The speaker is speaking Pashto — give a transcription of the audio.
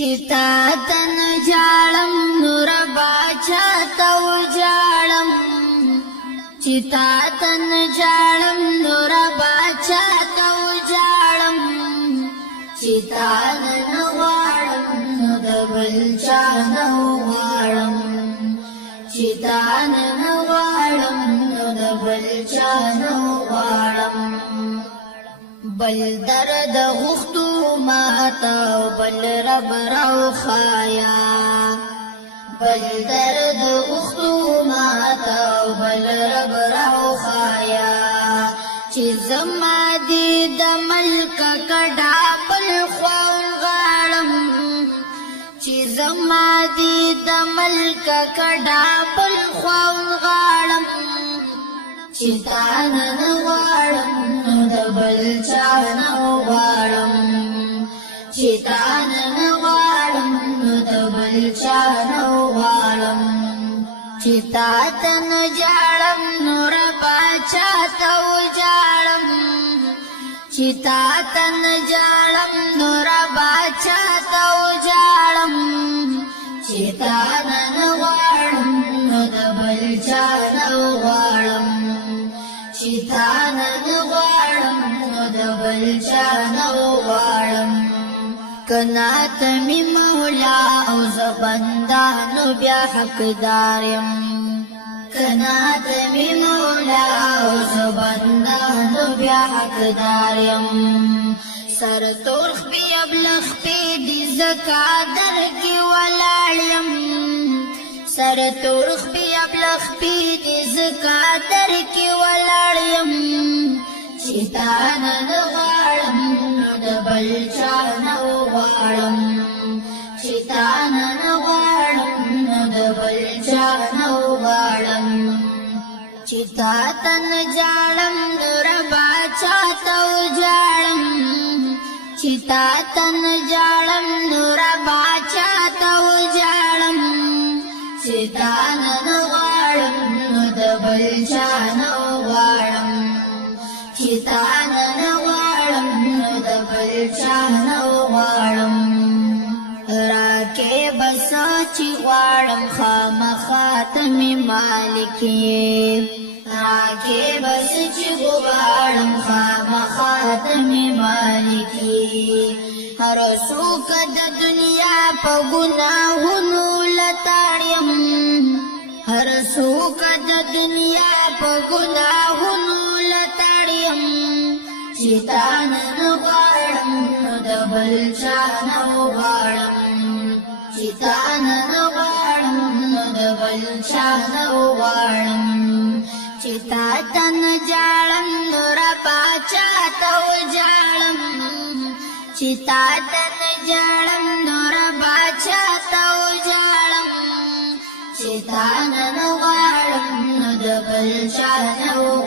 چتاتن جاړم نور باچا تو جاړم چتاتن جاړم نور باچا تو جاړم چتان غواړم نو د بل چا نه غواړم چتان غواړم نو د بل چا نه غواړم بل درد غختو ماتا بل رب راو خایا بل درد غختو ماتا بل رب راو خایا چی زما دی د ملک کډا بل خوان غاړم چی زما دی د ملک کډا بل خوان غاړم چی تان غواړم نو د بل چا نه غواړم چی تان غواړم نو د بل چا نه غواړم چی تاتن جاړم نور باچا تو جاړم چی تاتن جاړم نور باچا تو جاړم چی تان غواړم نو د بل چا نه غواړم چتان غواړم نو د بل چا نه غواړم کنات می مولا او زبندا نو بیا حقدار یم کنات می مولا او زبندا نو بیا حقدار یم سر تورخ بی ابلخ پی دی زکا در کی ولاړ یم سر تورخ بی ابلخ پی دی زکا در کی ولاړ یم چتان غواړم نو د بل چا نه غواړم چتان غواړم نو د بل چا نه غواړم چتاتن جاړم نور باچا تو جاړم چتاتن جاړم نور باچا تو جاړم چتان غواړم نو د بل چا نه غواړم چتان غواړم نو د بل چا نه غواړم راکې بس چې غواړم خامخا ته مې مالک یې راکې بس چې غواړم خامخا ته مې مالک یې هر څوک د دنیا په ګناهونو لتاړ یم هر څوک د دنیا په ګناهونو لتاړ یم چتان غواړم نو د بل چا نه غواړم چتان غواړم نو د بل چا نه غواړم چتاتن جاړم نور باچا تو جاړم چتاتن جاړم نور باچا تو جاړم چتان غواړم نو د بل چا نه